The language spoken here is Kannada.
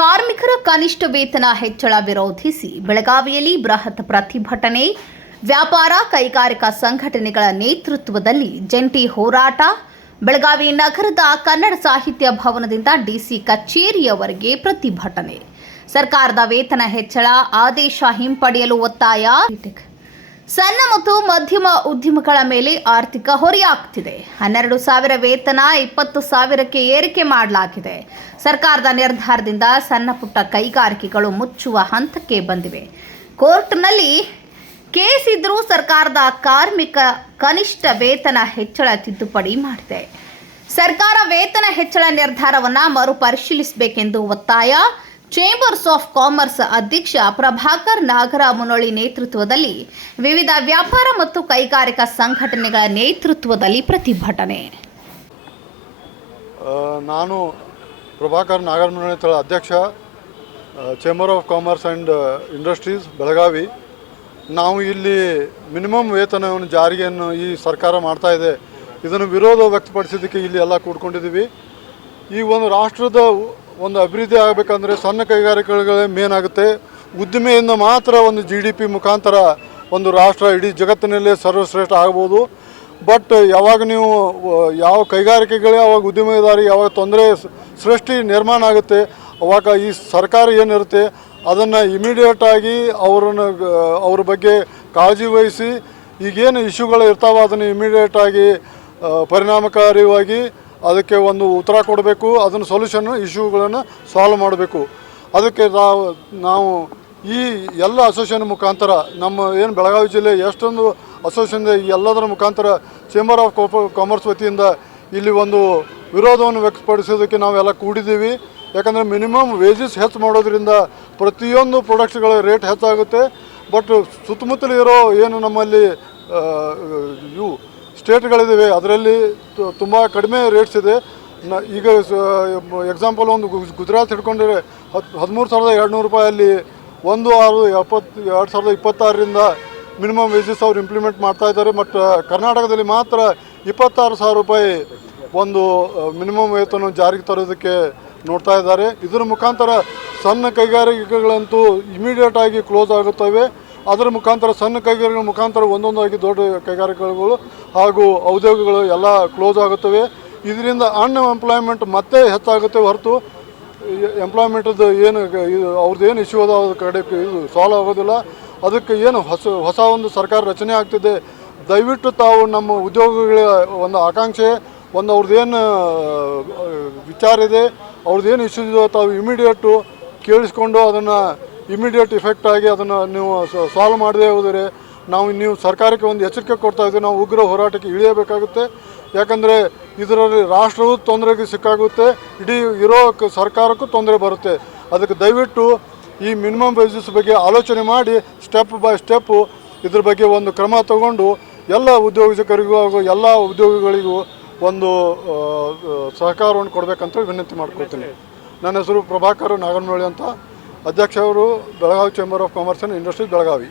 ಕಾರ್ಮಿಕರ ಕನಿಷ್ಠ ವೇತನ ಹೆಚ್ಚಳ ವಿರೋಧಿಸಿ ಬೆಳಗಾವಿಯಲ್ಲಿ ಬೃಹತ್ ಪ್ರತಿಭಟನೆ, ವ್ಯಾಪಾರ ಕೈಗಾರಿಕಾ ಸಂಘಟನೆಗಳ ನೇತೃತ್ವದಲ್ಲಿ ಜಂಟಿ ಹೋರಾಟ. ಬೆಳಗಾವಿ ನಗರದ ಕನ್ನಡ ಸಾಹಿತ್ಯ ಭವನದಿಂದ ಡಿಸಿ ಕಚೇರಿಯವರೆಗೆ ಪ್ರತಿಭಟನೆ. ಸರ್ಕಾರದ ವೇತನ ಹೆಚ್ಚಳ ಆದೇಶ ಹಿಂಪಡೆಯಲು ಒತ್ತಾಯ. ಸಣ್ಣ ಮತ್ತು ಮಧ್ಯಮ ಉದ್ಯಮಗಳ ಮೇಲೆ ಆರ್ಥಿಕ ಹೊರೆಯಾಗುತ್ತಿದೆ. 12,000 ವೇತನ 20,000ಕ್ಕೆ ಏರಿಕೆ ಮಾಡಲಾಗಿದೆ. ಸರ್ಕಾರದ ನಿರ್ಧಾರದಿಂದ ಸಣ್ಣ ಪುಟ್ಟ ಕೈಗಾರಿಕೆಗಳು ಮುಚ್ಚುವ ಹಂತಕ್ಕೆ ಬಂದಿವೆ. ಕೋರ್ಟ್ನಲ್ಲಿ ಕೇಸ್ ಇದ್ರೂ ಸರ್ಕಾರದ ಕಾರ್ಮಿಕ ಕನಿಷ್ಠ ವೇತನ ಹೆಚ್ಚಳ ತಿದ್ದುಪಡಿ ಮಾಡಿದೆ. ಸರ್ಕಾರ ವೇತನ ಹೆಚ್ಚಳ ನಿರ್ಧಾರವನ್ನು ಮರುಪರಿಶೀಲಿಸಬೇಕೆಂದು ಒತ್ತಾಯ. ಚೇಂಬರ್ಸ್ ಆಫ್ ಕಾಮರ್ಸ್ ಅಧ್ಯಕ್ಷ ಪ್ರಭಾಕರ್ ನಾಗರಮುನೊಳ್ಳಿ ನೇತೃತ್ವದಲ್ಲಿ ವಿವಿಧ ವ್ಯಾಪಾರ ಮತ್ತು ಕೈಗಾರಿಕಾ ಸಂಘಟನೆಗಳ ನೇತೃತ್ವದಲ್ಲಿ ಪ್ರತಿಭಟನೆ. ನಾನು ಪ್ರಭಾಕರ್ ನಾಗರಮುನೊಳ್ಳಿ ಅಧ್ಯಕ್ಷ, chamber of commerce and industries Belagavi. ನಾವು ಇಲ್ಲಿ ಮಿನಿಮಮ್ ವೇತನವನ್ನು ಜಾರಿಗೆಯನ್ನು ಈ ಸರ್ಕಾರ ಮಾಡ್ತಾ ಇದೆ. ಇದನ್ನು ವಿರೋಧ ವ್ಯಕ್ತಪಡಿಸಿದ್ದಕ್ಕೆ ಇಲ್ಲಿ ಎಲ್ಲ ಕೂಡ್ಕೊಂಡಿದ್ದೀವಿ. ಈ ಒಂದು ರಾಷ್ಟ್ರದ ಒಂದು ಅಭಿವೃದ್ಧಿ ಆಗಬೇಕಂದ್ರೆ ಸಣ್ಣ ಕೈಗಾರಿಕೆಗಳೇ ಮೇನ್ ಆಗುತ್ತೆ. ಉದ್ದಿಮೆಯಿಂದ ಮಾತ್ರ ಒಂದು GDP ಮುಖಾಂತರ ಒಂದು ರಾಷ್ಟ್ರ ಇಡೀ ಜಗತ್ತಿನಲ್ಲೇ ಸರ್ವಶ್ರೇಷ್ಠ ಆಗ್ಬೋದು. ಬಟ್ ಯಾವಾಗ ನೀವು ಯಾವ ಕೈಗಾರಿಕೆಗಳೇ ಅವಾಗ ಉದ್ಯಮದಾರಿ ಯಾವಾಗ ತೊಂದರೆ ಸೃಷ್ಟಿ ನಿರ್ಮಾಣ ಆಗುತ್ತೆ, ಅವಾಗ ಈ ಸರ್ಕಾರ ಏನಿರುತ್ತೆ ಅದನ್ನು ಇಮಿಡಿಯೇಟಾಗಿ ಅವ್ರ ಬಗ್ಗೆ ಕಾಳಜಿ ವಹಿಸಿ ಈಗೇನು ಇಶ್ಯೂಗಳು ಇರ್ತಾವೆ ಅದನ್ನು ಇಮಿಡಿಯೇಟಾಗಿ ಪರಿಣಾಮಕಾರಿಯಾಗಿ ಅದಕ್ಕೆ ಒಂದು ಉತ್ತರ ಕೊಡಬೇಕು. ಅದನ್ನು ಸೊಲ್ಯೂಷನ್ನು ಇಶ್ಯೂಗಳನ್ನು ಸಾಲ್ವ್ ಮಾಡಬೇಕು. ಅದಕ್ಕೆ ನಾವು ಈ ಎಲ್ಲ ಅಸೋಸಿಯೇಷನ್ ಮುಖಾಂತರ ನಮ್ಮ ಏನು ಬೆಳಗಾವಿ ಜಿಲ್ಲೆ ಎಷ್ಟೊಂದು ಅಸೋಸಿಯೇಷನ್ ಇದೆ, ಈ ಎಲ್ಲದರ ಮುಖಾಂತರ ಚೇಂಬರ್ ಆಫ್ ಕಾಮರ್ಸ್ ವತಿಯಿಂದ ಇಲ್ಲಿ ಒಂದು ವಿರೋಧವನ್ನು ವ್ಯಕ್ತಪಡಿಸೋದಕ್ಕೆ ನಾವೆಲ್ಲ ಕೂಡಿದ್ದೀವಿ. ಯಾಕಂದರೆ ಮಿನಿಮಮ್ ವೇಜಸ್ ಹೆಚ್ಚು ಮಾಡೋದ್ರಿಂದ ಪ್ರತಿಯೊಂದು ಪ್ರಾಡಕ್ಟ್ಸ್ಗಳ ರೇಟ್ ಹೆಚ್ಚಾಗುತ್ತೆ. ಬಟ್ ಸುತ್ತಮುತ್ತಲು ಇರೋ ಏನು ನಮ್ಮಲ್ಲಿ ಇವು ಸ್ಟೇಟ್ಗಳಿದ್ದಾವೆ ಅದರಲ್ಲಿ ತುಂಬ ಕಡಿಮೆ ರೇಟ್ಸ್ ಇದೆ. ಈಗ ಎಕ್ಸಾಂಪಲ್ ಒಂದು ಗುಜರಾತ್ ಹಿಡ್ಕೊಂಡ್ರೆ 13,200 ರೂಪಾಯಲ್ಲಿ 1/6/2026ರಿಂದ ಮಿನಿಮಮ್ ವೇಜಸ್ ಅವ್ರು ಇಂಪ್ಲಿಮೆಂಟ್ ಮಾಡ್ತಾ ಇದ್ದಾರೆ. ಬಟ್ ಕರ್ನಾಟಕದಲ್ಲಿ ಮಾತ್ರ 26,000 ರೂಪಾಯಿ ಒಂದು ಮಿನಿಮಮ್ ವೇತನ ಜಾರಿಗೆ ತರೋದಕ್ಕೆ ನೋಡ್ತಾ ಇದ್ದಾರೆ. ಇದರ ಮುಖಾಂತರ ಸಣ್ಣ ಕೈಗಾರಿಕೆಗಳಂತೂ ಇಮಿಡಿಯೇಟಾಗಿ ಕ್ಲೋಸ್ ಆಗುತ್ತವೆ. ಅದರ ಮುಖಾಂತರ ಸಣ್ಣ ಕೈಗಾರಿಕೆಗಳ ಮುಖಾಂತರ ಒಂದೊಂದಾಗಿ ದೊಡ್ಡ ಕೈಗಾರಿಕೆಗಳು ಹಾಗೂ ಉದ್ಯೋಗಗಳು ಎಲ್ಲ ಕ್ಲೋಸ್ ಆಗುತ್ತವೆ. ಇದರಿಂದ ಅನ್ಎಂಪ್ಲಾಯ್ಮೆಂಟ್ ಮತ್ತೆ ಹೆಚ್ಚಾಗುತ್ತೆ ಹೊರತು ಎಂಪ್ಲಾಯ್ಮೆಂಟದ್ದು ಏನು ಅವ್ರದ್ದೇನು ಇಶ್ಯೂ ಅದ ಅದ್ರ ಕಡೆ ಇದು ಸಾಲ್ವ್ ಆಗೋದಿಲ್ಲ. ಅದಕ್ಕೆ ಏನು ಹೊಸ ಒಂದು ಸರ್ಕಾರ ರಚನೆ ಆಗ್ತಿದೆ. ದಯವಿಟ್ಟು ತಾವು ನಮ್ಮ ಉದ್ಯೋಗಗಳ ಒಂದು ಆಕಾಂಕ್ಷೆ ಒಂದು ಅವ್ರದ್ದೇನು ವಿಚಾರ ಇದೆ, ಅವ್ರದ್ದೇನು ಇಶ್ಯೂ ಇದೆ ತಾವು ಇಮಿಡಿಯೇಟು ಕೇಳಿಸ್ಕೊಂಡು ಅದನ್ನು ಇಮಿಡಿಯೇಟ್ ಇಫೆಕ್ಟ್ ಆಗಿ ಅದನ್ನು ನೀವು ಸಾಲ್ವ್ ಮಾಡದೇ ಹೋದರೆ ನೀವು ಸರ್ಕಾರಕ್ಕೆ ಒಂದು ಎಚ್ಚರಿಕೆ ಕೊಡ್ತಾ ಇದ್ದೀವಿ. ನಾವು ಉಗ್ರ ಹೋರಾಟಕ್ಕೆ ಇಳಿಯಬೇಕಾಗುತ್ತೆ. ಯಾಕಂದರೆ ಇದರಲ್ಲಿ ರಾಷ್ಟ್ರವೂ ತೊಂದರೆಗೆ ಸಿಕ್ಕಾಗುತ್ತೆ, ಇಡೀ ಇರೋ ಸರ್ಕಾರಕ್ಕೂ ತೊಂದರೆ ಬರುತ್ತೆ. ಅದಕ್ಕೆ ದಯವಿಟ್ಟು ಈ ಮಿನಿಮಮ್ ವೇಜಸ್ ಬಗ್ಗೆ ಆಲೋಚನೆ ಮಾಡಿ ಸ್ಟೆಪ್ ಬೈ ಸ್ಟೆಪ್ಪು ಇದ್ರ ಬಗ್ಗೆ ಒಂದು ಕ್ರಮ ತಗೊಂಡು ಎಲ್ಲ ಉದ್ಯೋಗಕರಿಗೂ ಹಾಗೂ ಎಲ್ಲ ಉದ್ಯೋಗಿಗಳಿಗೂ ಒಂದು ಸಹಕಾರವನ್ನು ಕೊಡಬೇಕಂತ ವಿನಂತಿ ಮಾಡ್ಕೊಳ್ತೀನಿ. ನನ್ನ ಹೆಸರು ಪ್ರಭಾಕರ್ ನಾಗರಮುನೊಳ್ಳಿ ಅಂತ, ಅಧ್ಯಕ್ಷರು Belagavi chamber of commerce and industries Belagavi.